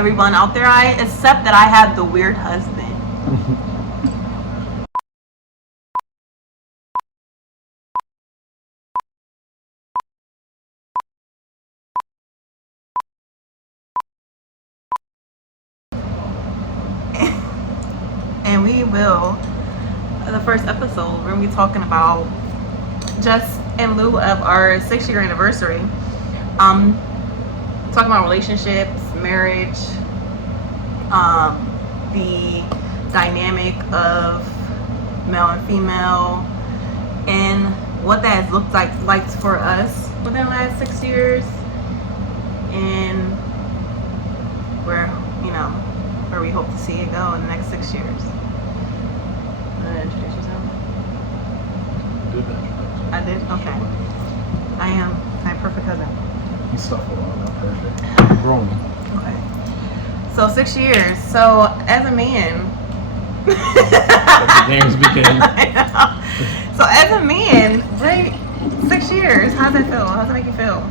everyone out there. I accept that I have the weird husband. And we will, the first episode, we're going to be talking about, just in lieu of our 6-year anniversary, talking about relationships, marriage, the dynamic of male and female, and what that has looked like for us within the last 6 years, and where we hope to see it go in the next 6 years. Introduce yourself? I did? Okay. I am my perfect cousin. You suffer a lot, not perfect. You're grown. Okay. So 6 years. So as a man, the games begin. So as a man, right? 6 years. How's that feel? How does it make you feel?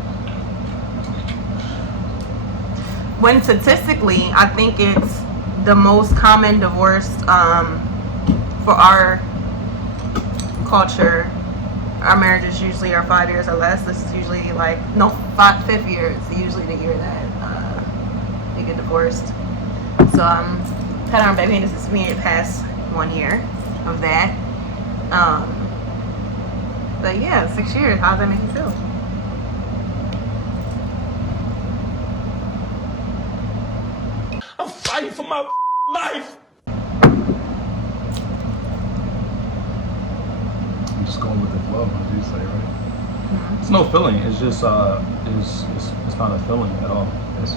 When statistically, I think it's the most common divorce for our culture. Our marriages usually are 5 years or less. This is usually fifth year is usually the year that you get divorced. So kind of baby, this is me past 1 year of that. But yeah, 6 years. How does that make you feel? I'm fighting for my life. I'm just going with the flow, as you say, right? Mm-hmm. It's no feeling. It's just it's not a feeling at all. It's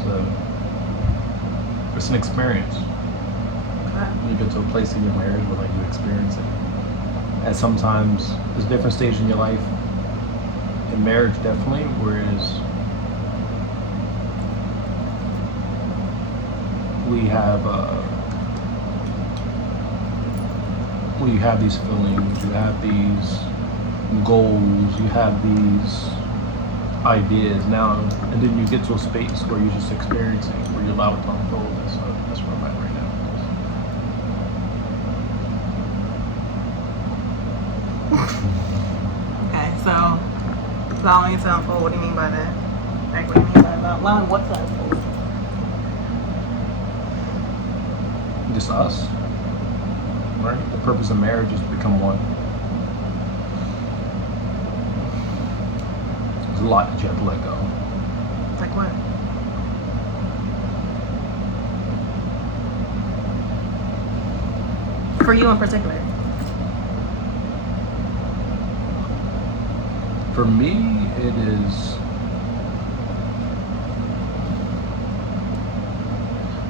an experience. Okay. You get to a place in your marriage where you experience it. And sometimes there's different stages in your life. In marriage, definitely, whereas we have these feelings, you have these goals, you have these ideas now, and then you get to a space where you're just experiencing, where you allow it to unfold. That's where I'm at right now. Okay, so allowing it to unfold. What do you mean by that? Like, what do you mean by allowing what to unfold? Just us, right? The purpose of marriage is to become one. There's a lot that you have to let go. Like what? For you in particular? For me, it is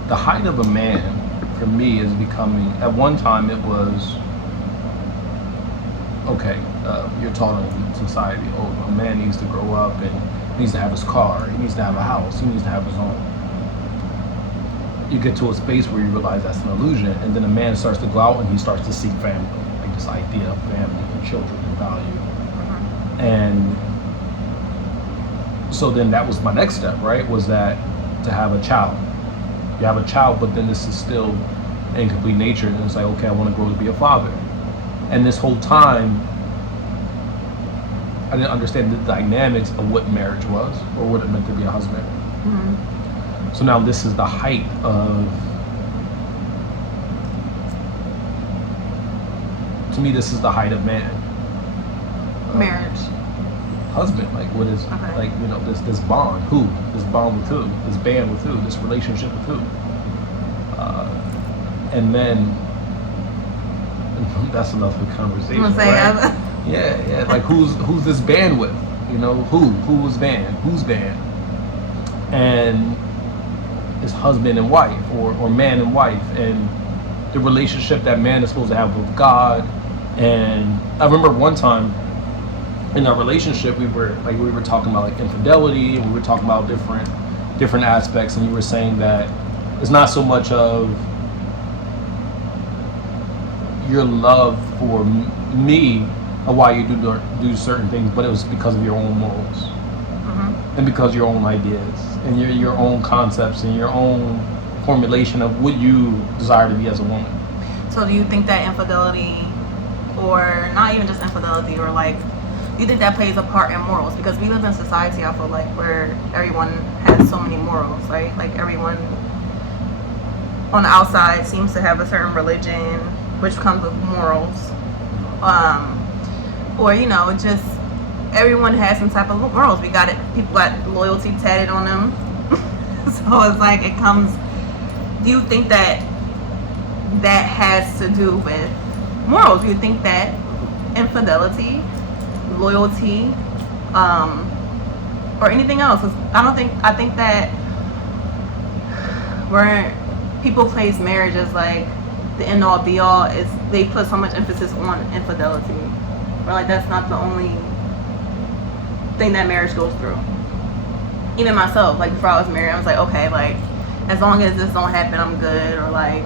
the height of a man. For me, is becoming. At one time, it was okay. You're taught in society, a man needs to grow up and needs to have his car. He needs to have a house. He needs to have his home. You get to a space where you realize that's an illusion, and then a man starts to go out and he starts to seek family, like this idea of family and children and value. And so then that was my next step, right? Was that to have a child. You have a child, but then this is still incomplete nature, and it's like, okay, I want to grow to be a father. And this whole time, I didn't understand the dynamics of what marriage was, or what it meant to be a husband. Mm-hmm. So now this is the height of, to me, this is the height of man. Marriage. Husband, like what is, Okay. like, this bond, who? This bond with who? This band with who? This relationship with who? And then, that's enough of a conversation, right? Yeah, like who's this band with? Who's band? Who's band? And it's husband and wife, or man and wife, and the relationship that man is supposed to have with God. And I remember one time in our relationship, we were talking about like infidelity, and we were talking about different aspects, and you were saying that it's not so much of your love for me or why you do certain things, but it was because of your own morals, mm-hmm. and because of your own ideas and your own concepts and your own formulation of what you desire to be as a woman. So do you think that infidelity, or not even just infidelity, or like, do you think that plays a part in morals? Because we live in a society, I feel like, where everyone has so many morals, right? Like everyone on the outside seems to have a certain religion, which comes with morals. Or, you know, just everyone has some type of morals. We got it. People got loyalty tatted on them. So it's like it comes. Do you think that that has to do with morals? Do you think that infidelity, loyalty, or anything else? I think that where people place marriage as like the end all be all, is they put so much emphasis on infidelity. Or like that's not the only thing that marriage goes through. Even myself, like before I was married, I was like, okay, like as long as this don't happen, I'm good. Or like,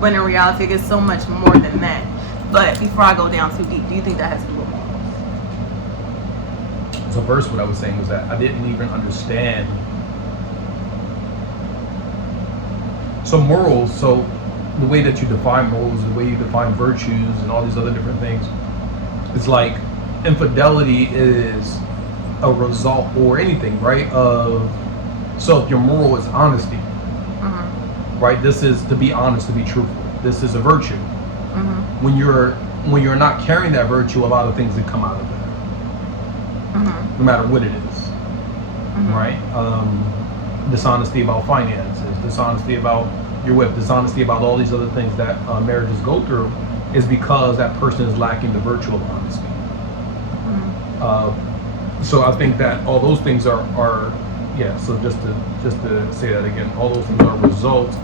when in reality, it gets so much more than that. But before I go down too deep, do you think that has to do with morals? So first, what I was saying was that I didn't even understand. So morals, so the way that you define morals, the way you define virtues and all these other different things, it's like infidelity is a result, or anything, right, of, so if your moral is honesty, right, this is to be honest, to be truthful, this is a virtue. When you're not carrying that virtue, a lot of things that come out of that, no matter what it is, right? Dishonesty about finances, dishonesty about your whip, dishonesty about all these other things that marriages go through, is because that person is lacking the virtue of honesty. So I think that all those things are yeah. So just to say that again, all those things are a result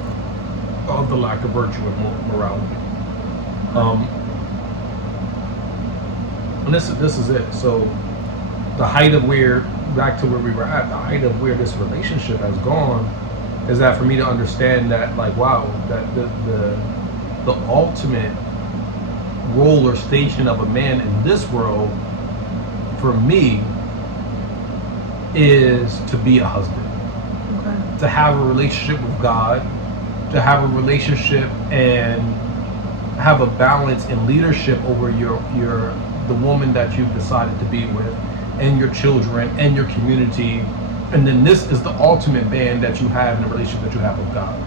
of the lack of virtue and morality. And this is it. So the height of back to where we were at, the height of where this relationship has gone, is that for me to understand that, like, wow, that the ultimate role or station of a man in this world, for me, is to be a husband. Okay. To have a relationship with God, to have a relationship and have a balance in leadership over the woman that you've decided to be with, and your children and your community. And then this is the ultimate band that you have in the relationship that you have with God.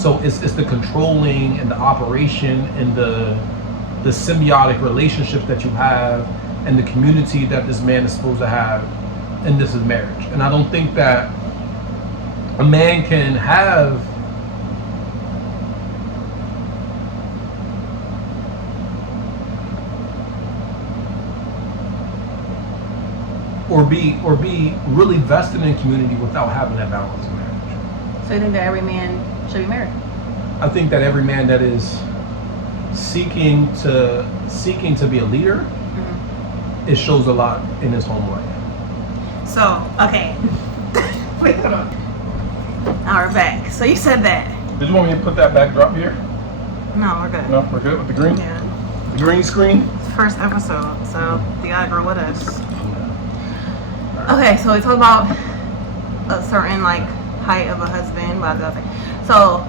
So it's the controlling and the operation and the symbiotic relationships that you have, and the community that this man is supposed to have, and this is marriage. And I don't think that a man can have or be really vested in community without having that balance in marriage. So you think that every man should be married? I think that every man that is seeking to be a leader, it shows a lot in his home life. So, okay. Wait, hold on. Now we're back. So you said that. Did you want me to put that backdrop here? No, we're good. No, we're good with the green? Yeah. The green screen? It's the first episode, so you gotta grow with us. Okay, so we talked about a certain like height of a husband, blah blah blah. So,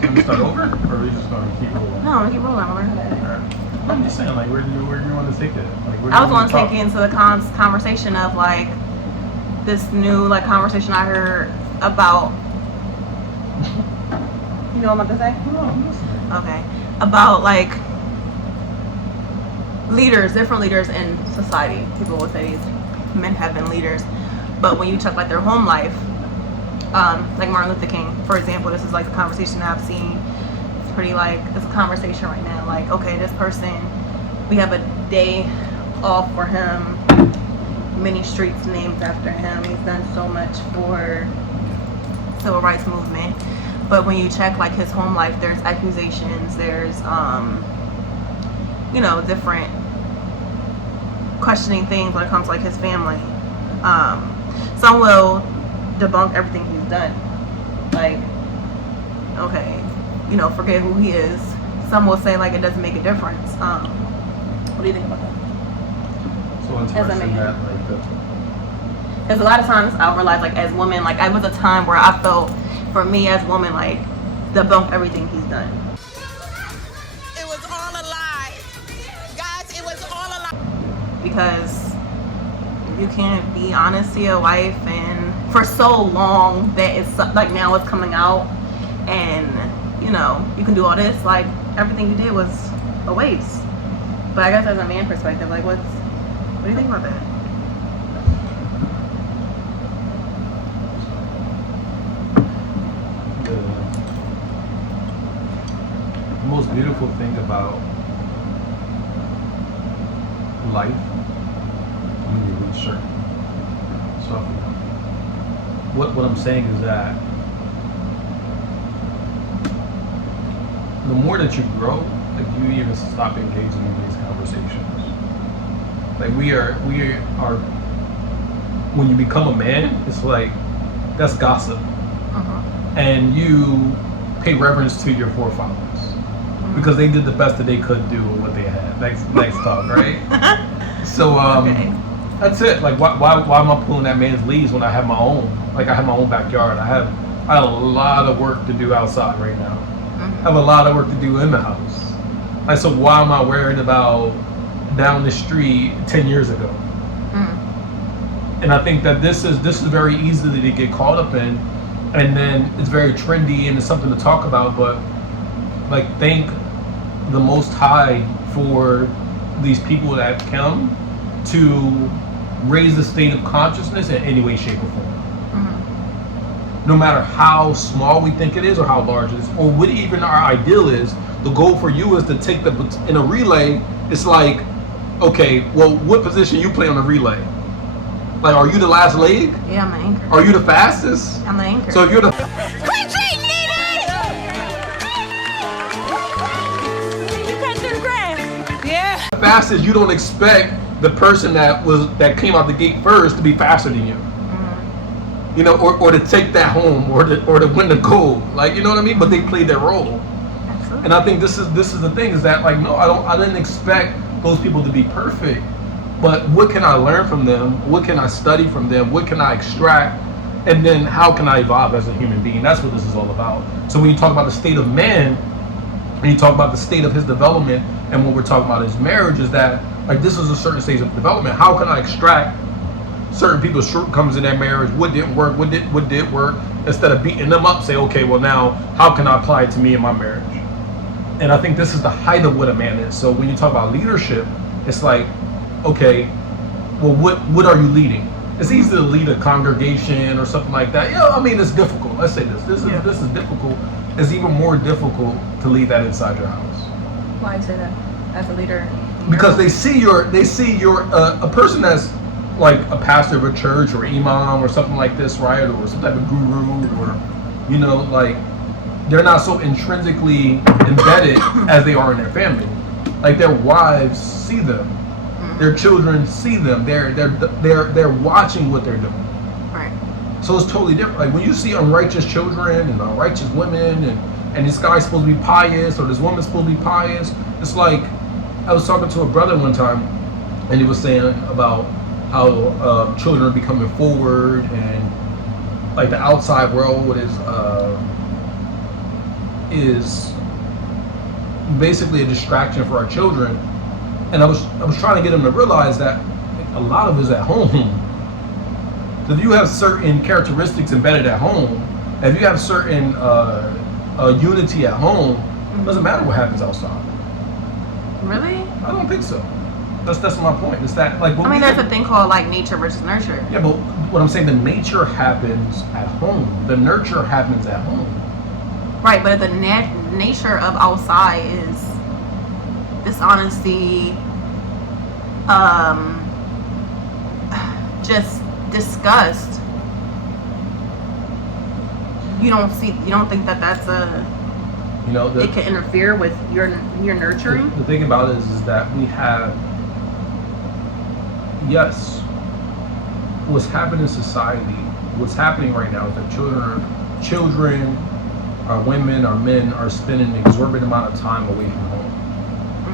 Can we start over, or are we just gonna keep rolling? no, we keep rolling. I'm just saying, like, where do you want to take it? Like, I was going to take you into the conversation of like this new like conversation I heard about. You know what I'm about to say? No, I'm listening. Okay, about like leaders, different leaders in society. People would say these men have been leaders, but when you check like their home life, like Martin Luther King, for example, this is like the conversation that I've seen. It's pretty like, it's a conversation right now. Like, okay, this person, we have a day off for him, many streets named after him. He's done so much for civil rights movement. But when you check like his home life, there's accusations, there's different questioning things when it comes to like his family. Some will debunk everything he's done. Like, okay, forget who he is. Some will say like it doesn't make a difference. What do you think about that? So interesting that because a lot of times I realize like as women, like I was a time where I felt for me as a woman, like, debunk everything he's done. It was all a lie. Guys, it was all a lie. Because you can't be honest to your wife, and for so long that it's like now it's coming out, and you know you can do all this, like everything you did was a waste. But I guess as a man perspective, like what do you think about that? The most beautiful thing about life, when you reach certain stuff, what I'm saying is that the more that you grow, like you even stop engaging in these conversations. Like we are when you become a man, it's like that's gossip, and you pay reverence to your forefathers because they did the best that they could do with what they had. Next talk, right? So Okay. that's it. Like why am I pulling that man's leaves when I have my own? Like I have my own backyard. I have a lot of work to do outside right now. I have a lot of work to do in the house. Like so why am I worried about down the street 10 years ago? And I think that this is very easy to get caught up in, and then it's very trendy and it's something to talk about, but like thank the Most High for these people that come to raise the state of consciousness in any way, shape, or form. No matter how small we think it is or how large it is, or what even our ideal is, the goal for you is to take in a relay, it's like, okay, well, what position you play on the relay? Like, are you the last leg? Yeah, I'm the anchor. Are you the fastest? I'm the anchor. So if you're the fastest, you don't expect the person that came out the gate first to be faster than you. You know, or to take that home, or to win the gold. Like, you know what I mean? But they played their role. Absolutely. And I think this is the thing, is that like, no, I didn't expect those people to be perfect. But what can I learn from them? What can I study from them? What can I extract? And then how can I evolve as a human being? That's what this is all about. So when you talk about the state of man, and you talk about the state of his development, and what we're talking about is marriage, is that like this is a certain stage of development. How can I extract certain people's shortcomings in their marriage? What didn't work? What did work? Instead of beating them up, say, okay, well now how can I apply it to me in my marriage? And I think this is the height of what a man is. So when you talk about leadership, it's like, okay, well, what are you leading? It's easy to lead a congregation or something like that. Yeah, I mean, it's difficult. Let's say this is difficult. It's even more difficult to lead that inside your house. Why you say that as a leader? Because they see your a person that's like a pastor of a church or imam or something like this, right? Or some type of guru, or you know, like they're not so intrinsically embedded as they are in their family. Like their wives see them. Their children see them. They're watching what they're doing. Right. So it's totally different. Like when you see unrighteous children and unrighteous women, and this guy's supposed to be pious or this woman's supposed to be pious, it's like I was talking to a brother one time, and he was saying about how children are becoming forward, and like the outside world is basically a distraction for our children. And I was trying to get them to realize that a lot of it is at home. So if you have certain characteristics embedded at home, if you have certain unity at home, it doesn't matter what happens outside. Really? I don't think so. That's my point. It's that like. I mean, there's a thing called like nature versus nurture. Yeah, but what I'm saying, the nature happens at home. The nurture happens at home. Right, but the nature of outside is dishonesty, just disgust. You don't think that that's You know, it can interfere with your nurturing? The thing about it is that we have, yes, what's happening in society, what's happening right now is that children, our women, our men are spending an exorbitant amount of time away from home.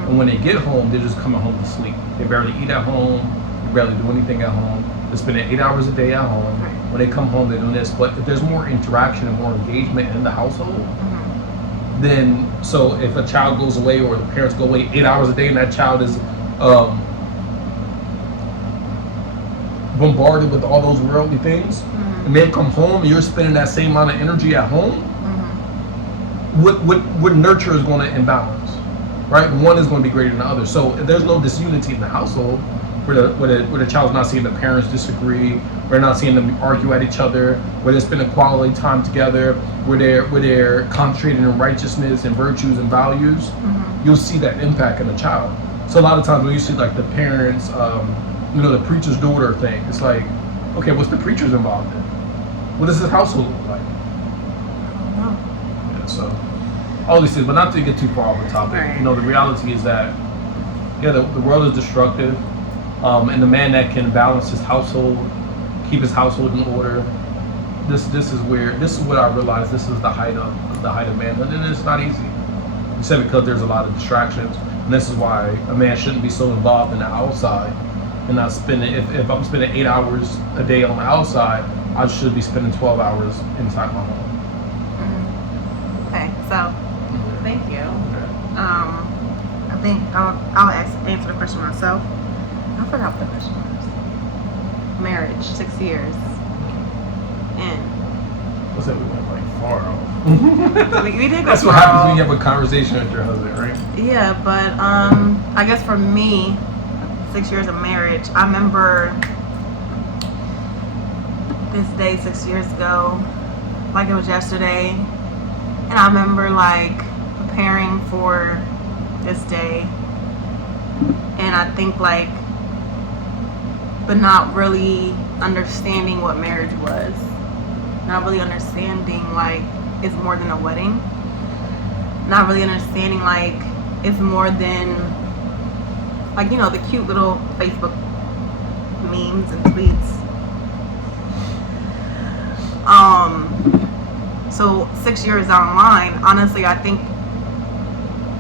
And when they get home, they're just coming home to sleep. They barely eat at home, they barely do anything at home. They're spending 8 hours a day at home. When they come home, they're doing this. But if there's more interaction and more engagement in the household, then, so if a child goes away or the parents go away 8 hours a day and that child is bombarded with all those worldly things, and they come home and you're spending that same amount of energy at home, what nurture is going to imbalance, right? One is going to be greater than the other. So if there's no disunity in the household, where the child's not seeing the parents disagree, we're not seeing them argue at each other, where they're spending quality time together, where they're concentrating in righteousness and virtues and values, you'll see that impact in the child. So a lot of times when you see like the parents, the preacher's daughter thing, it's like, okay, what's the preacher's involved in? What does his household look like? Yeah, so all these things, but not to get too far off the topic. Right. The reality is that, the world is destructive, and the man that can balance his household, keep his household in order, this is what I realized. This is the height of manhood, and it's not easy. You said because there's a lot of distractions, and this is why a man shouldn't be so involved in the outside and not spending. If I'm spending 8 hours a day on the outside, I should be spending 12 hours inside my home. Okay, so thank you. Okay. I think I'll answer the question myself. I forgot what the question was. Marriage, 6 years. And What's that? We went like far off. we did go That's what far happens when off. you have a conversation with your husband, right? Yeah, but I guess for me, 6 years of marriage, I remember this day 6 years ago, like it was yesterday, and I remember like preparing for this day, and I think like, but not really understanding what marriage was, not really understanding like it's more than a wedding, not really understanding like it's more than like the cute little Facebook memes and tweets. So 6 years down the line, honestly, I think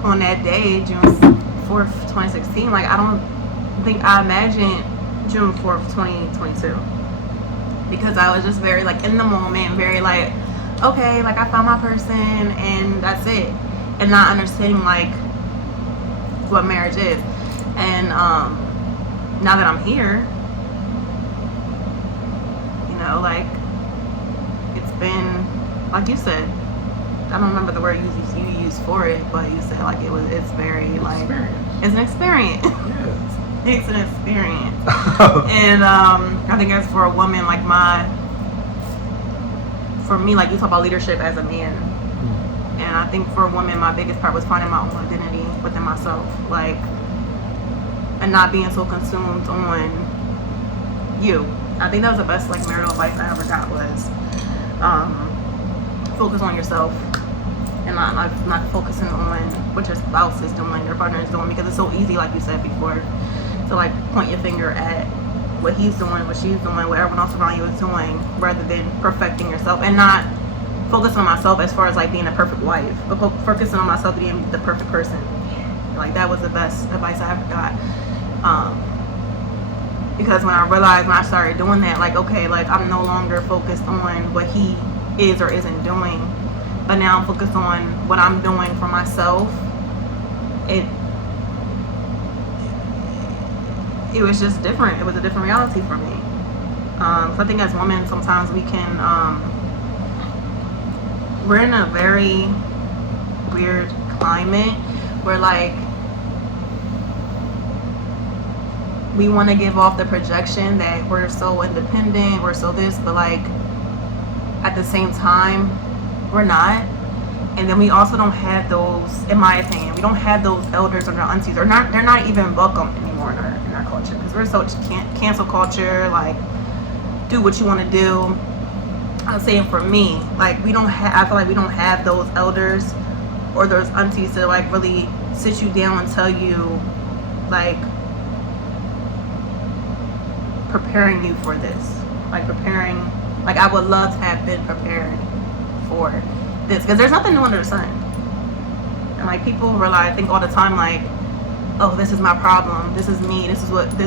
on that day, June 4th, 2016, like I don't think I imagined June 4th, 2022, because I was just very like in the moment, very like, okay, like I found my person and that's it, and not understanding like what marriage is. And now that I'm here, like it's been, like you said, I don't remember the word you used for it, but you said like it's very like it's an experience. Yeah. It's an experience. And I think as for a woman, like for me, like you talk about leadership as a man, and I think for a woman, my biggest part was finding my own identity within myself, like, and not being so consumed on you. I think that was the best like marital advice I ever got was focus on yourself and not focusing on what your spouse is doing, your partner is doing, because it's so easy, like you said before, to like point your finger at what he's doing, what she's doing, what everyone else around you is doing, rather than perfecting yourself, and not focusing on myself as far as like being a perfect wife, but focusing on myself being the perfect person. Like that was the best advice I ever got. Because when I realized, when I started doing that, like, okay, like I'm no longer focused on what he is or isn't doing, but now I'm focused on what I'm doing for myself. It was just different. It was a different reality for me. So I think as women, sometimes we can, we're in a very weird climate where like, we want to give off the projection that we're so independent, we're so this, but like at the same time, we're not. And then we also don't have those, in my opinion, we don't have those elders or their aunties. They're not even welcome anymore in our culture, because we're so cancel culture, like do what you want to do. I'm saying for me, like I feel like we don't have those elders or those aunties to like really sit you down and tell you like, preparing you for this, like I would love to have been prepared for this, because there's nothing new under the sun. And like people realize, I think all the time, like oh, this is my problem, this is me, this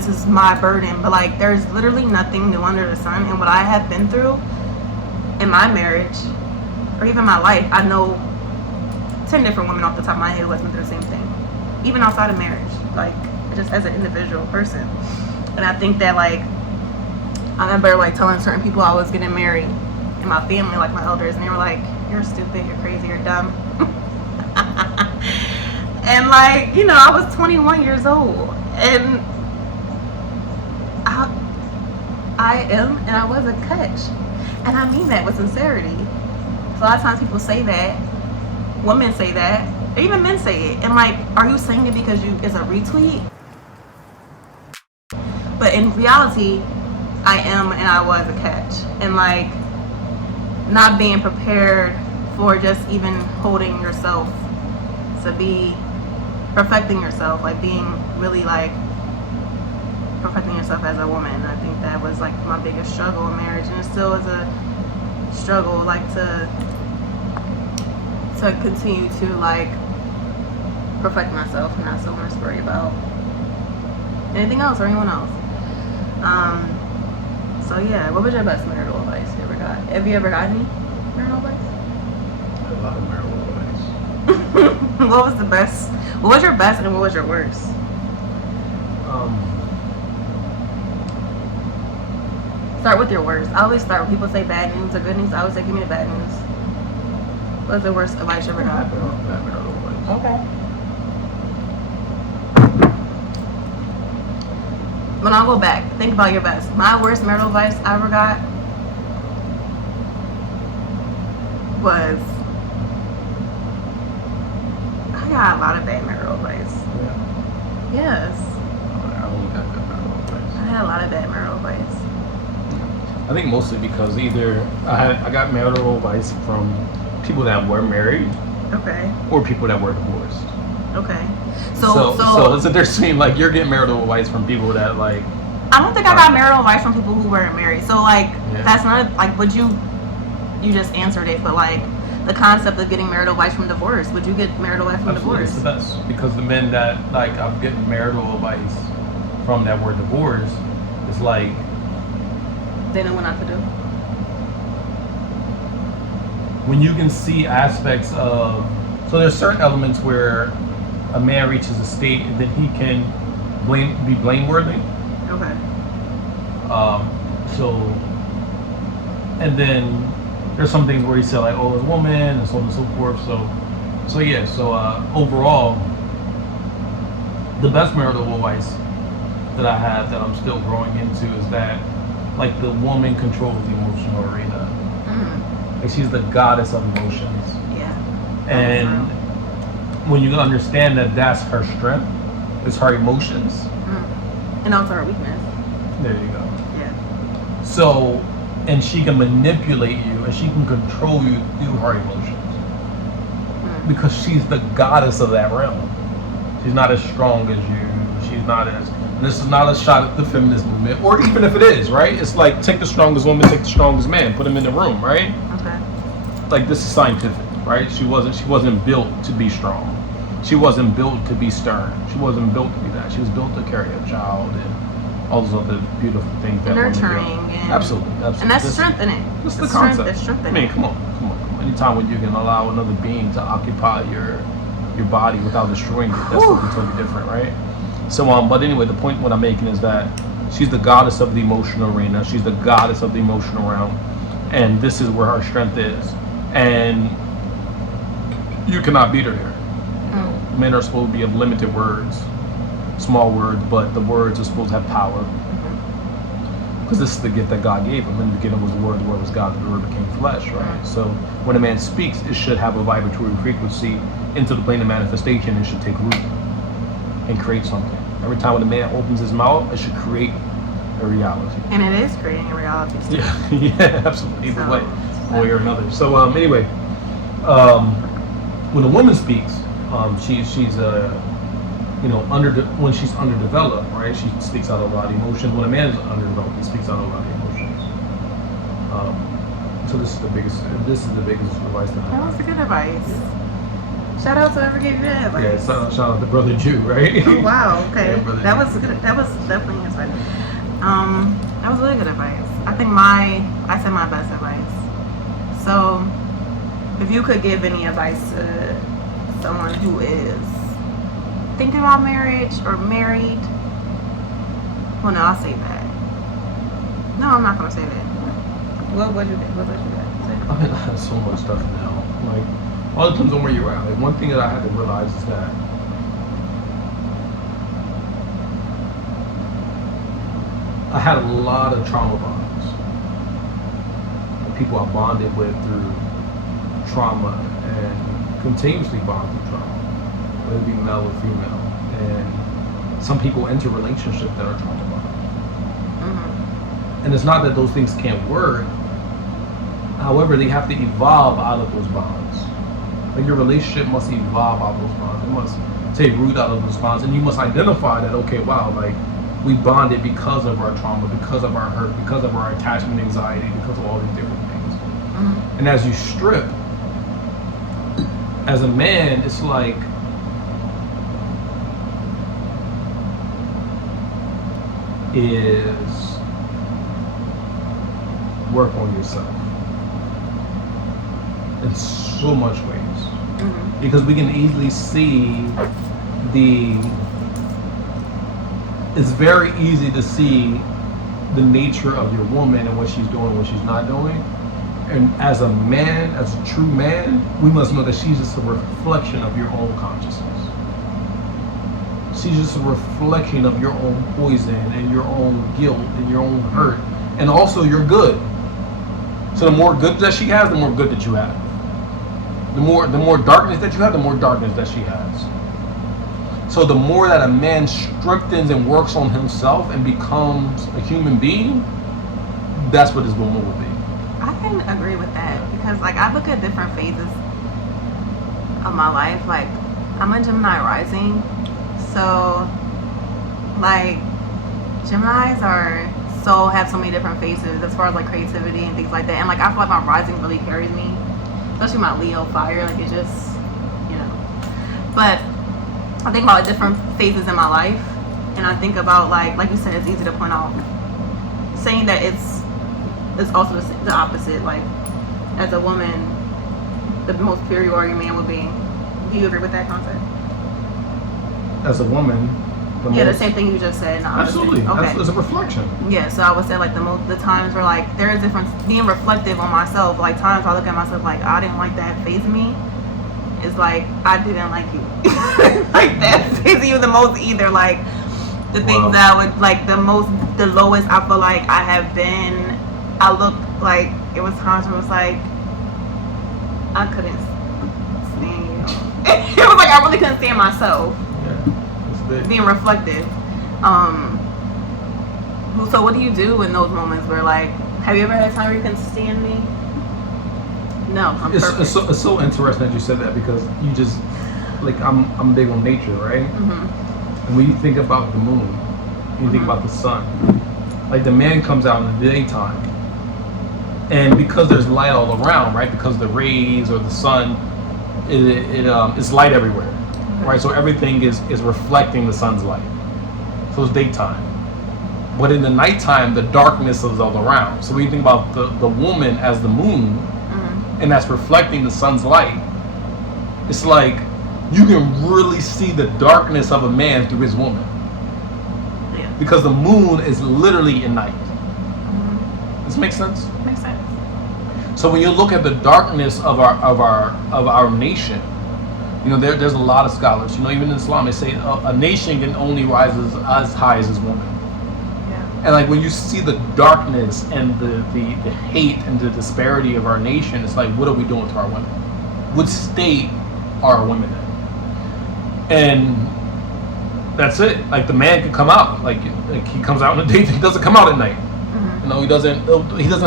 is my burden. But like, there's literally nothing new under the sun. And what I have been through in my marriage, or even my life, I know 10 different women off the top of my head who has been through the same thing, even outside of marriage, like just as an individual person. And I think that, like, I remember like telling certain people I was getting married in my family, like my elders, and they were like, you're stupid, you're crazy, you're dumb. And like, you know, I was 21 years old, and I am and I was a catch, and I mean that with sincerity. So a lot of times people say that, women say that, even men say it, and like, are you saying it because it's a retweet? But in reality, I am and I was a catch, and like, not being prepared for just even holding yourself to be perfecting yourself, like being really like perfecting yourself as a woman. I think that was like my biggest struggle in marriage, and it still is a struggle, like to continue to like perfect myself and not so much worry about anything else or anyone else. So yeah, what was your best marital advice you ever got? Have you ever got any marital advice? A lot of marital advice. What was the best? What was your best and what was your worst? Start with your worst. I always start when people say bad news or good news. I always say, give me the bad news. What's the worst advice you ever got? Bad marital advice. Okay. When I go back, think about your best. My worst marital advice I ever got was, I got a lot of bad marital advice. Yeah. Yes. I only got good marital advice. I had a lot of bad marital advice. I think mostly because either I got marital advice from people that were married, Okay. or people that were divorced. Okay. So it's a difference between like you're getting marital advice from people that like. I don't think I got marital advice from people who weren't married. So like, Yeah. that's not like, would you just answered it, but like the concept of getting marital advice from divorce, would you get marital advice from Absolutely, divorce? it's the best because the men that like I'm getting marital advice from that were divorced, it's like They know what not to do. when you can see aspects of, so there's certain elements where a man reaches a state that he can be blameworthy. Okay. So, and then there's some things where he said like, oh, it's a woman and so on and so forth. So yeah. So overall, the best marital advice that I have that I'm still growing into is that like the woman controls the emotional arena. Like she's the goddess of emotions. Yeah. And when you understand that that's her strength, it's her emotions. And also her weakness. There you go. Yeah. So, and she can manipulate you and she can control you through her emotions. Because she's the goddess of that realm. She's not as strong as you. She's not as, and this is not a shot at the feminist movement, or even if it is, right? It's like, take the strongest woman, take the strongest man, put him in the room, right? Okay. Like this is scientific, right? She wasn't built to be strong. She wasn't built to be stern. She wasn't built to be that. She was built to carry a child and all those other beautiful things that women do. Nurturing and Absolutely. And that's strengthening. That's the It's concept. That's strengthening. I mean, come on. Anytime when you can allow another being to occupy your body without destroying it, that's something totally different, right? So, but anyway, the point what I'm making is that she's the goddess of the emotional arena. She's the goddess of the emotional realm, and this is where her strength is. And you cannot beat her here. Men are supposed to be of limited words, small words, but the words are supposed to have power. Because this is the gift that God gave him. In the beginning was the Word was God, the Word became flesh, right? So when a man speaks, it should have a vibratory frequency into the plane of manifestation. It should take root and create something. Every time when a man opens his mouth, it should create a reality. And it is creating a reality. Still. Yeah, absolutely. Either So, way, one way or another. So anyway, when a woman speaks, she's when she's underdeveloped, right? She speaks out a lot of emotions. When a man is underdeveloped, he speaks out a lot of emotions. So this is the biggest advice that I That have. was a good advice. Shout out to whoever gave you that advice. Yeah, shout out to Brother Jew, right? Oh, wow. Okay, Yeah, Brother that Jew. was good. That was definitely inspiring. That was really good advice. I think I said my best advice. So, if you could give any advice to someone who is thinking about marriage or married, well, no, I'll say that. No, I'm not gonna say that. What would you say? I mean, I have so much stuff now. Like, all depends on where you're at. Like, one thing that I had to realize is that I had a lot of trauma bonds. The people I bonded with through trauma and continuously bond through trauma, whether it be male or female. And some people enter relationships that are trauma bonded. Mm-hmm. And it's not that those things can't work. However, they have to evolve out of those bonds. Like, your relationship must evolve out of those bonds. It must take root out of those bonds. And you must identify that, okay, wow, like, we bonded because of our trauma, because of our hurt, because of our attachment anxiety, because of all these different things. Mm-hmm. And as you strip, as a man, it's like, is work on yourself in so much ways. Mm-hmm. Because we can easily see it's very easy to see the nature of your woman and what she's doing, what she's not doing. And as a man, as a true man, we must know that she's just a reflection of your own consciousness. She's just a reflection of your own poison and your own guilt and your own hurt, and also your good. So the more good that she has, the more good that you have. The more darkness that you have, the more darkness that she has. So the more that a man strengthens and works on himself and becomes a human being, that's what his woman will be. I can agree with that because, like, I look at different phases of my life. Like, I'm a Gemini rising, so like Geminis have so many different phases as far as like creativity and things like that. And like, I feel like my rising really carries me, especially my Leo fire. Like, it's just, you know. But I think about different phases in my life, and I think about like you said, it's easy to point out saying that it's also the opposite. Like, as a woman, the most superiority man would be. Do you agree with that concept? As a woman, The same thing you just said. No, absolutely. Okay. It's a reflection. Yeah, so I would say like the times where like there is difference, being reflective on myself. Like, times where I look at myself like, I didn't like that phase of me. It's like, I didn't like you. Like, that phase of you the most either. Like, the things that I would like the lowest I feel like I have been. I look like it was times where it was like I couldn't stand you. It was like I really couldn't stand myself. Yeah, being reflective. So what do you do in those moments where, like, have you ever had a time where you couldn't stand me? No, I'm perfect. It's so interesting that you said that, because you just, like, I'm big on nature, right? Mm-hmm. And when you think about the moon, you think about the sun. Like, the man comes out in the daytime, and because there's light all around, right? Because the rays or the sun, it's light everywhere, right? So everything is reflecting the sun's light. So it's daytime. But in the nighttime, the darkness is all around. So when you think about the woman as the moon, and that's reflecting the sun's light, it's like you can really see the darkness of a man through his woman. Yeah. Because the moon is literally in night. Does this make sense? Makes sense. So when you look at the darkness of our nation, you know, there's a lot of scholars. You know, even in Islam, they say a nation can only rise as high as its woman. And like, when you see the darkness and the hate and the disparity of our nation, it's like, what are we doing to our women? What state are our women in? And that's it. Like, the man can come out. Like he comes out in the day. He doesn't come out at night. You know, he doesn't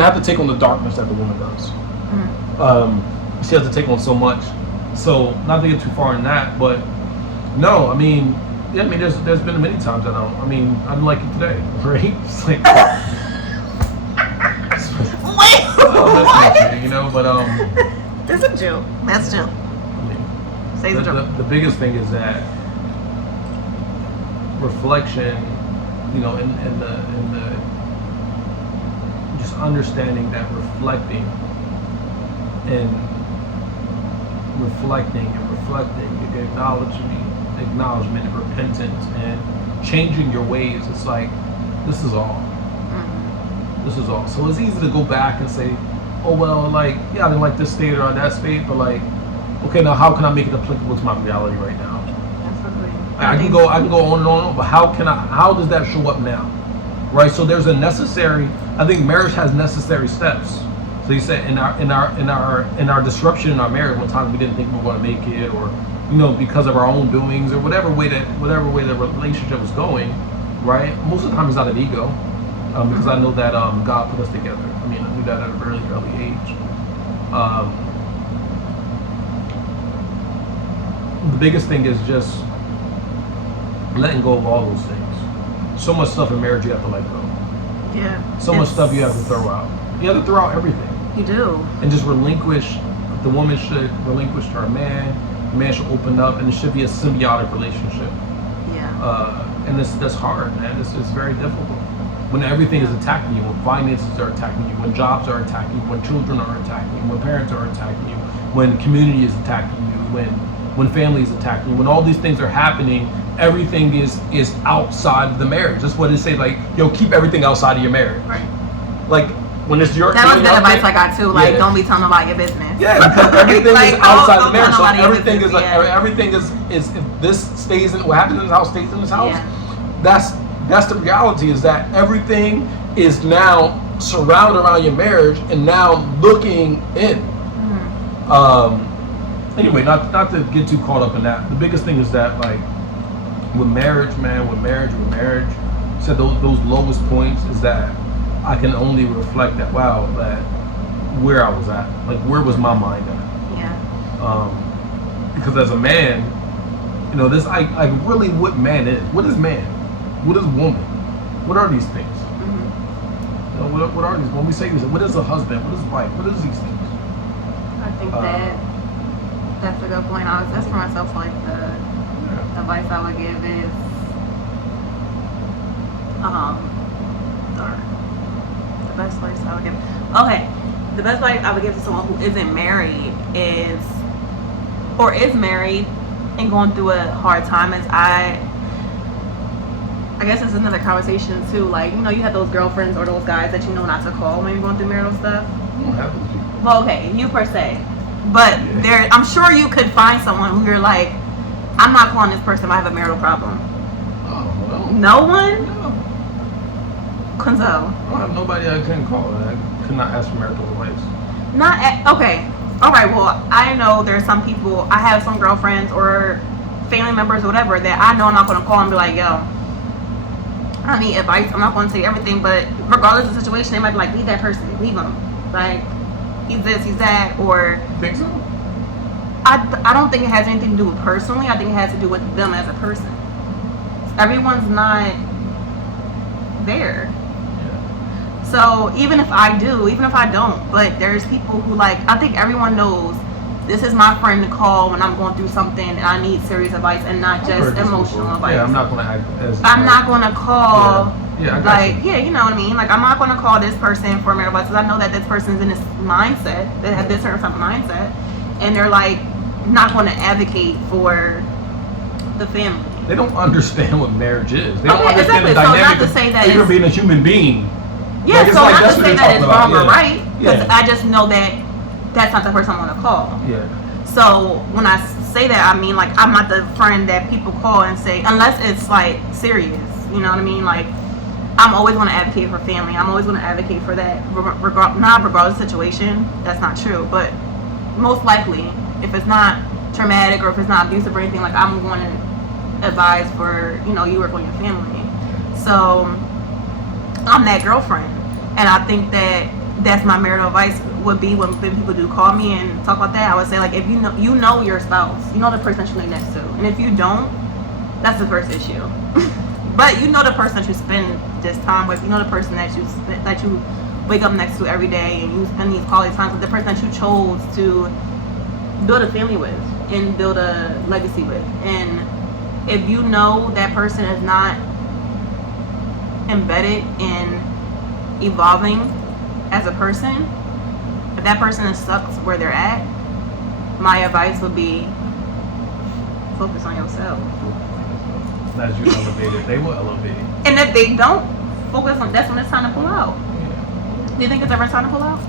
have to take on the darkness that the woman does. She has to take on so much. So, not to get too far in that, but no, I mean, yeah, I mean, there's been many times that I'm like it today, right? It's like, Wait, what? You know, but It's a joke. That's a joke. I mean, Say the truth. The biggest thing is that reflection, you know, in the just understanding that reflecting and reflecting, the acknowledgement and repentance and changing your ways. It's like, this is all. This is all. So it's easy to go back and say, oh well, like, yeah, I didn't like this state or that state, but like, okay, now how can I make it applicable to my reality right now? I can go on and on, but how does that show up now? Right? So there's a necessary, I think marriage has necessary steps. So you said in our disruption in our marriage, one time we didn't think we were going to make it, or, you know, because of our own doings or whatever way the relationship was going, right? Most of the time it's out of ego, because I know that God put us together. I mean, I knew that at a very early age. The biggest thing is just letting go of all those things. So much stuff in marriage you have to let go. Yeah. So much stuff you have to throw out. You have to throw out everything. You do. And just relinquish. The woman should relinquish to her man. The man should open up, and it should be a symbiotic relationship. Yeah. And that's hard, man. It's very difficult. When everything is attacking you, when finances are attacking you, when jobs are attacking you, when children are attacking you, when parents are attacking you, when community is attacking you, when family is attacking you, when all these things are happening, everything is outside of the marriage. That's what it say, like, yo, keep everything outside of your marriage. Right. Like, when it's your... That was good advice I got too, like, don't be telling nobody your business. Yeah, because everything like, is outside the don't marriage. So tell nobody everything your is like, business, everything is if this stays in, what happens in this house stays in this house. Yeah. That's the reality, is that everything is now surrounded around your marriage and now looking in. Anyway, not to get too caught up in that. The biggest thing is that, like, with marriage, said those lowest points is that I can only reflect that, wow, that where I was at, like, where was my mind at? Yeah. Because as a man, you know, this, I really, what man is. What is man? What is woman? What are these things? You know, what are these? When we say this, what is a husband? What is wife? What is these things? I think that's a good point. That's for myself, like, the advice I would give is, the best advice I would give. Okay, the best advice I would give to someone who isn't married is married and going through a hard time is I guess it's another conversation too. Like, you know, you have those girlfriends or those guys that you know not to call when you're going through marital stuff. You don't have those people. Well, okay, you per se, but I'm sure you could find someone who you're like, I'm not calling this person if I have a marital problem. Oh, well. No one? No. Conzo. I don't have nobody I couldn't call. I could not ask for marital advice. Okay. All right. Well, I know there's some people. I have some girlfriends or family members or whatever that I know I'm not going to call and be like, yo, I need advice. I'm not going to tell you everything, but regardless of the situation, they might be like, leave that person. Leave him. Like, he's this, he's that, or... Think so? I don't think it has anything to do with personally. I think it has to do with them as a person. Everyone's not there. Yeah. So even if I do, even if I don't, but there's people who, like, I think everyone knows this is my friend to call when I'm going through something and I need serious advice and not just emotional advice. Yeah, I'm not going to act as... I'm not going to call... Yeah, I got like, you. yeah, you know what I mean? Like, I'm not going to call this person for marital advice because I know that this person's in this mindset, that have this certain type of mindset, and they're, like, not going to advocate for the family. They don't understand what marriage is. They don't Okay, understand exactly. the So not dynamic to say that of it's- being a human being. Yeah, Like, it's so like, not that's to what say they're that it's talking wrong about, or right, because Yeah. I just know that that's not the person I want to call. Yeah. So when I say that, I mean, like, I'm not the friend that people call and say, unless it's, like, serious, you know what I mean? Like, I'm always going to advocate for family. I'm always going to advocate for that, not regardless of the situation. That's not true, but most likely, if it's not traumatic or if it's not abusive or anything, like, I'm going to advise for, you know, you work on your family. So I'm that girlfriend, and I think that that's my marital advice would be when people do call me and talk about that. I would say, like, if you know your spouse, you know the person that you lay next to, and if you don't, that's the first issue. But you know the person that you spend this time with, you know the person that you wake up next to every day, and you spend these quality times with, the person that you chose to build a family with and build a legacy with. And if you know that person is not embedded in evolving as a person, if that person is stuck where they're at, my advice would be focus on yourself. As you elevate it, they will elevate it. And if they don't focus on, that's when it's time to pull out. Yeah. Do you think it's ever time to pull out?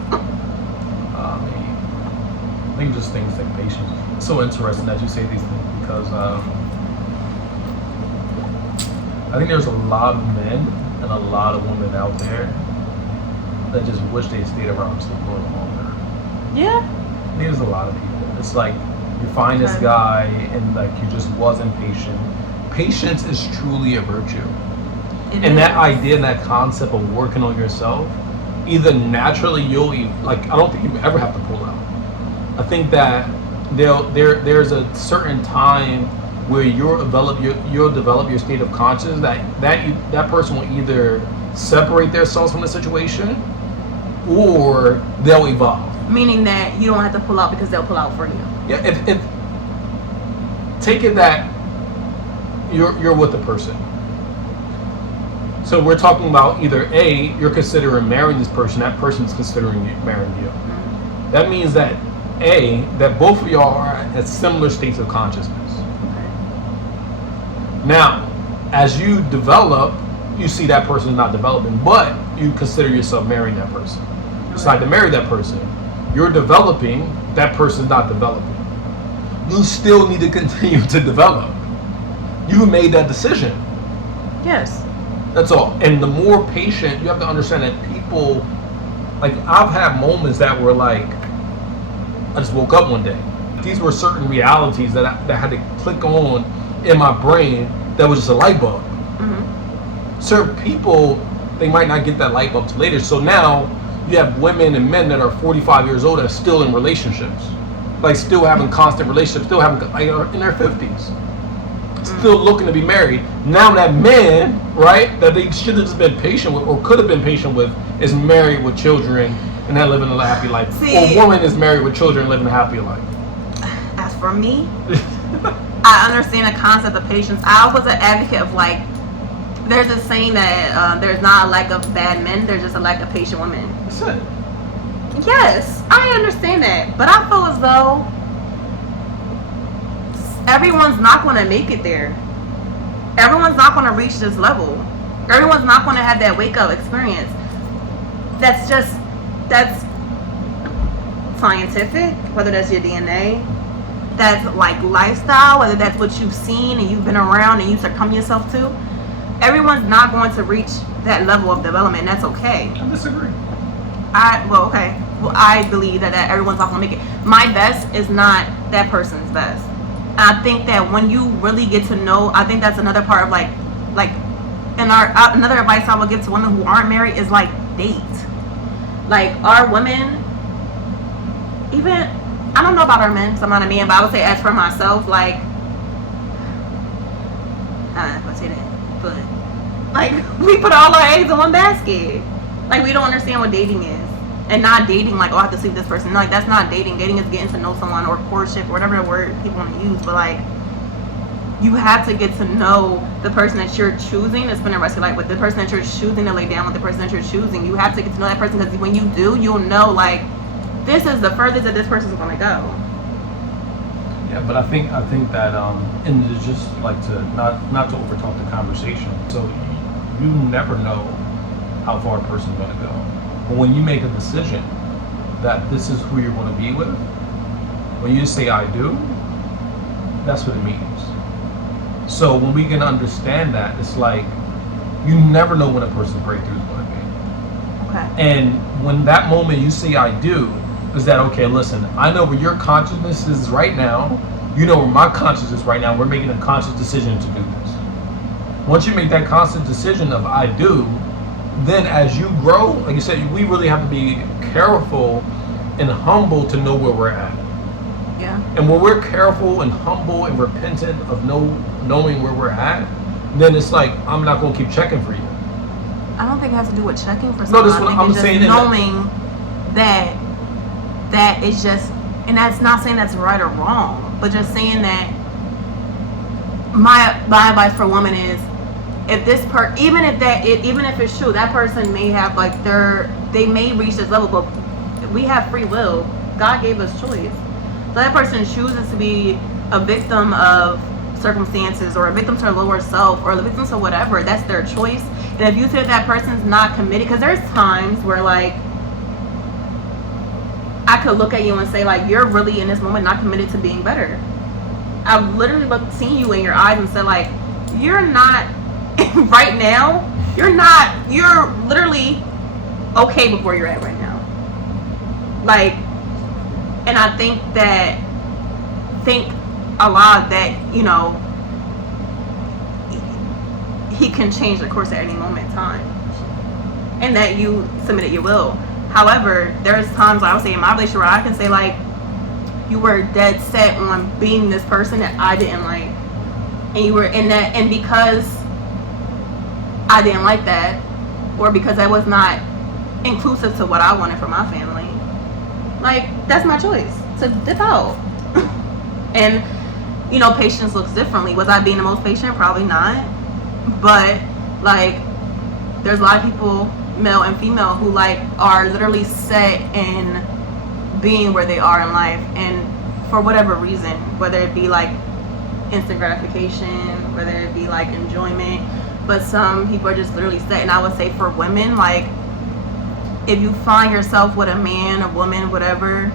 I think just things like patience. It's so interesting that you say these things because I think there's a lot of men and a lot of women out there that just wish they stayed around just a little longer. Yeah. I think there's a lot of people. It's like you find this guy and like you just wasn't patient. Patience is truly a virtue. And that idea and that concept of working on yourself, either naturally I don't think you ever have to pull out. I think that there's a certain time where you'll develop your state of consciousness that person will either separate themselves from the situation or they'll evolve. Meaning that you don't have to pull out because they'll pull out for you. Yeah, if take it that you're with a person. So we're talking about either A, you're considering marrying this person, that person's considering marrying you. Mm-hmm. That means that A, that both of y'all are at similar states of consciousness. Okay. Now, as you develop, you see that person not developing, but you consider yourself marrying that person. You decide to marry that person. You're developing, that person's not developing. You still need to continue to develop. You made that decision. Yes. That's all. And the more patient, you have to understand that people, like I've had moments that were like, I just woke up one day. These were certain realities that had to click on in my brain that was just a light bulb. Mm-hmm. Certain people, they might not get that light bulb till later. So now you have women and men that are 45 years old that are still in relationships. Like still having constant relationships, still having, like in their 50s. Still looking to be married. Now that man, right, that they should have just been patient with or could have been patient with is married with children and they're living a happy life. See, or woman is married with children living a happy life. As for me, I understand the concept of patience. I was an advocate of like, there's a saying that there's not a lack of bad men, there's just a lack of patient women. That's it. Yes, I understand that. But I feel as though everyone's not going to make it there. Everyone's not going to reach this level. Everyone's not going to have that wake up experience. That's scientific, whether that's your DNA, that's like lifestyle, whether that's what you've seen and you've been around and you succumb yourself to. Everyone's not going to reach that level of development, and that's okay. I disagree. I believe that everyone's not going to make it. My best is not that person's best. And I think that when you really get to know, I think that's another part of like, and another advice I would give to women who aren't married is like date. Like our women, even, I don't know about our men, because I'm not a man, but I would say as for myself, like, I don't know if I say that, but like we put all our eggs in one basket. Like we don't understand what dating is. And not dating like, oh, I have to sleep with this person. No, like that's not dating. Dating is getting to know someone, or courtship, or whatever word people want to use. But like, you have to get to know the person that you're choosing to spend the rest of your life with. The person that you're choosing to lay down with, the person that you're choosing. You have to get to know that person, because when you do, you'll know like, this is the furthest that this person's going to go. Yeah, but I think that and it's just like to not to overtalk the conversation. So you never know how far a person's going to go. But when you make a decision that this is who you're going to be with, when you say I do, that's what it means. So when we can understand that, it's like you never know when a person's breakthrough is going to be. Okay. And when that moment you say I do, is that okay, listen, I know where your consciousness is right now, you know where my consciousness is right now, we're making a conscious decision to do this. Once you make that conscious decision of I do, then as you grow, like you said, we really have to be careful and humble to know where we're at. Yeah. And when we're careful and humble and repentant of knowing where we're at, then it's like, I'm not going to keep checking for you. I don't think it has to do with checking for No, someone. this one, I think I'm it's just saying knowing that is just, and And that's not saying that's right or wrong, but just saying that my advice for a woman is, if this even if it's true, that person may have like they may reach this level, but we have free will. God gave us choice. So that person chooses to be a victim of circumstances, or a victim to their lower self, or a victim to whatever. That's their choice. And if you say that person's not committed, because there's times where like I could look at you and say like, you're really in this moment not committed to being better. I've literally seen you in your eyes and said like, you're not right now. You're literally okay with where you're at right now. Like, and I think a lot that, you know, he can change the course at any moment in time, and that you submitted your will. However, there's times I would say in my relationship where I can say like, you were dead set on being this person that I didn't like, and you were in that, and because I didn't like that, or because I was not inclusive to what I wanted for my family, like, that's my choice to dip out. And, you know, patience looks differently. Was I being the most patient? Probably not. But, like, there's a lot of people, male and female, who, like, are literally set in being where they are in life. And for whatever reason, whether it be, like, instant gratification, whether it be, like, enjoyment. But some people are just literally set. And I would say for women, like, if you find yourself with a man, a woman, whatever,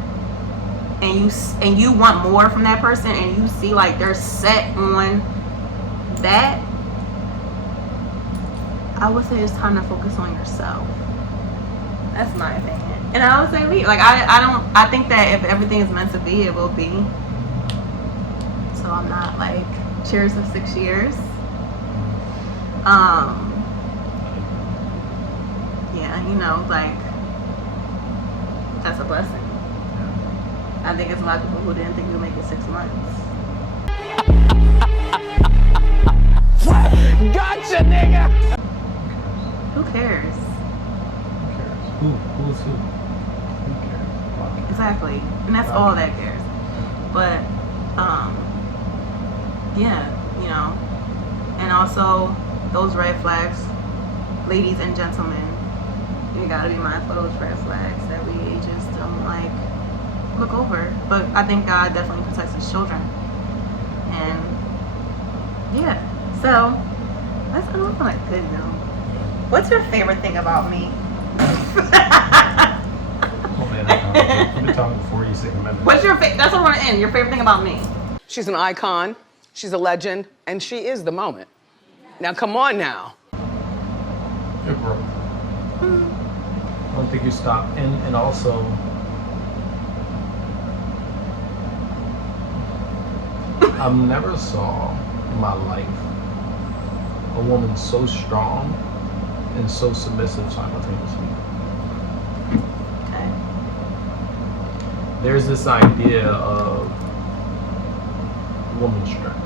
and you want more from that person, and you see like they're set on that, I would say it's time to focus on yourself. That's my opinion. And I would say like I think that if everything is meant to be, it will be. So I'm not like cheers of 6 years. Yeah, you know, like, that's a blessing. I think it's a lot of people who didn't think we'd make it 6 months. Gotcha, nigga! Who cares? Who is who? Who cares? Exactly. And that's all that cares. But, yeah, you know. And also, those red flags, ladies and gentlemen, you gotta be mindful of those red flags that we just don't like look over. But I think God definitely protects his children. And yeah, so that's a good note. What's your favorite thing about me? Oh man, I've been talking for 46 minutes. What's your that's what I want to end. Your favorite thing about me? She's an icon, she's a legend, and she is the moment. Now come on now. Your growth. I don't think you stop. And also, I've never saw in my life a woman so strong and so submissive simultaneously. Okay. There's this idea of woman strength,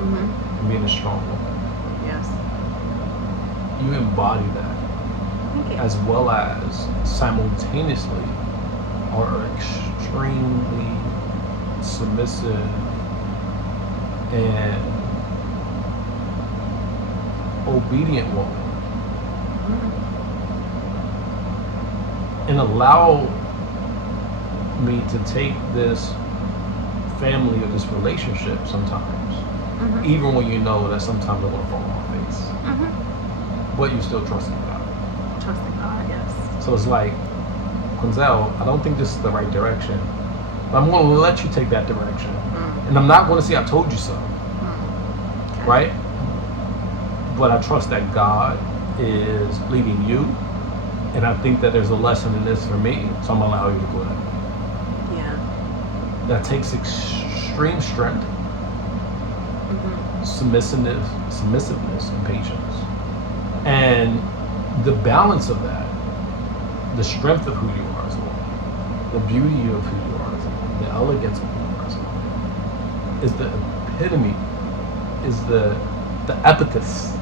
Mm-hmm. being a strong woman. Yes. You embody that, Thank you. as well as simultaneously are extremely submissive and obedient woman. And allow me to take this family or this relationship sometimes, even when you know that sometimes I'm gonna fall on my face, but you still trust in God. Trusting God, yes. So it's like, Quinzel, I don't think this is the right direction, but I'm gonna let you take that direction, and I'm not gonna say I told you so, right? But I trust that God is leading you, and I think that there's a lesson in this for me, so I'm gonna allow you to go ahead. Yeah. That takes extreme strength, submissiveness, and patience. And the balance of that, the strength of who you are as a woman, the beauty of who you are as a woman, the elegance of who you are as a woman, is the epitome, is the epithets,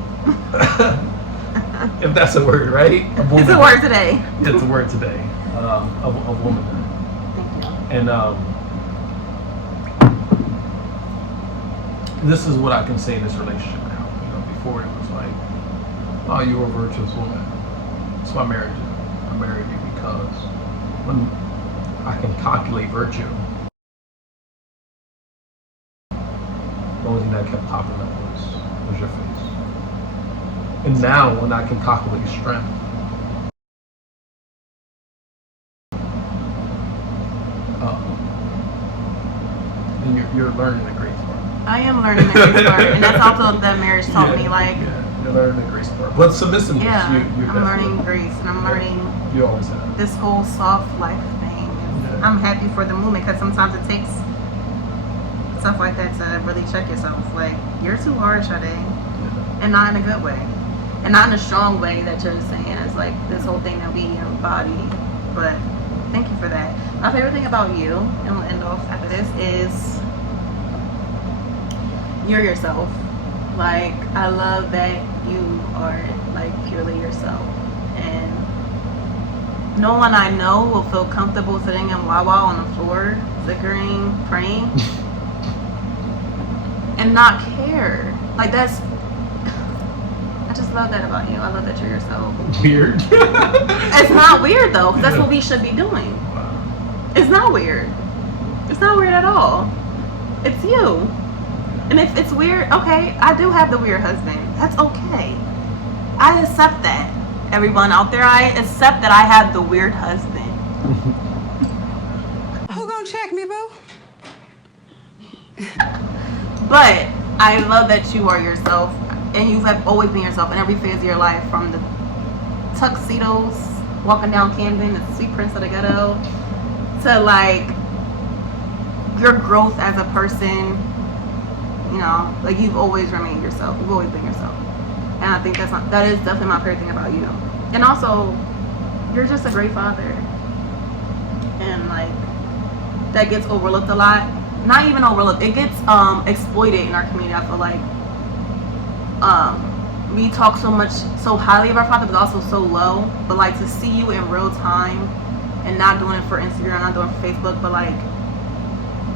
if that's a word, right? It's a word today. It's a word today, of womanhood. Thank you. And this is what I can say in this relationship now. You know, before it was like, oh, you're a virtuous woman. That's why I married you. I married you because when I can calculate virtue, the only thing that kept popping up was your face. And now when I can calculate strength, and you're learning the grace part. I am learning the grace part, and that's also the marriage taught me. Like, you're learning the grace part. But submissiveness, yeah, you're I'm learning grace, and I'm learning You always have. this whole soft life thing. Yeah. I'm happy for the movement because sometimes it takes stuff like that to really check yourself. Like, you're too hard, Sade, and not in a good way, and not in a strong way that you're saying. It's like this whole thing that we embody. But thank you for that. My favorite thing about you, and we'll end off after this, is you're yourself. Like, I love that you are like purely yourself, and no one I know will feel comfortable sitting in Wawa on the floor, zickering, praying, and not care. Like, that's, I just love that about you. I love that you're yourself. Weird. It's not weird though, 'cause that's what we should be doing. It's not weird. It's not weird at all. It's you. And if it's weird, okay, I do have the weird husband. That's okay. I accept that. Everyone out there, I accept that I have the weird husband. Who gonna check me, boo? But I love that you are yourself, and you have always been yourself in every phase of your life, from the tuxedos, walking down Camden, the sweet prince of the ghetto, to like your growth as a person. You know, like, you've always remained yourself. You've always been yourself, and I think that is definitely my favorite thing about you. And also, you're just a great father, and like, that gets overlooked a lot. Not even overlooked, it gets exploited in our community. I feel like we talk so highly of our father, but also so low. But like, to see you in real time, and not doing it for Instagram, not doing it for Facebook, but like,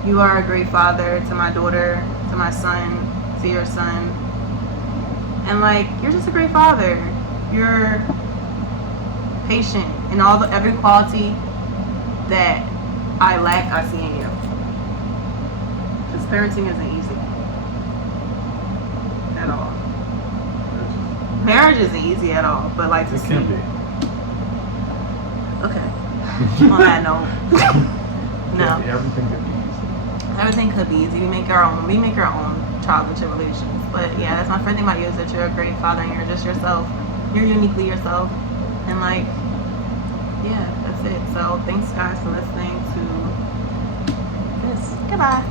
you are a great father to my daughter, to my son, to your son, and like, you're just a great father. You're patient, and every quality that I lack, I see in you. Because parenting isn't easy at all. Marriage isn't easy at all, but like, to see. It can be. Okay. On that note, no. Everything could be easy. Everything could be easy. We make our own trials and tribulations. But yeah, that's my favorite thing about you, is that you're a great father, and you're just yourself. You're uniquely yourself. And like, yeah, that's it. So thanks guys for listening to this. Goodbye.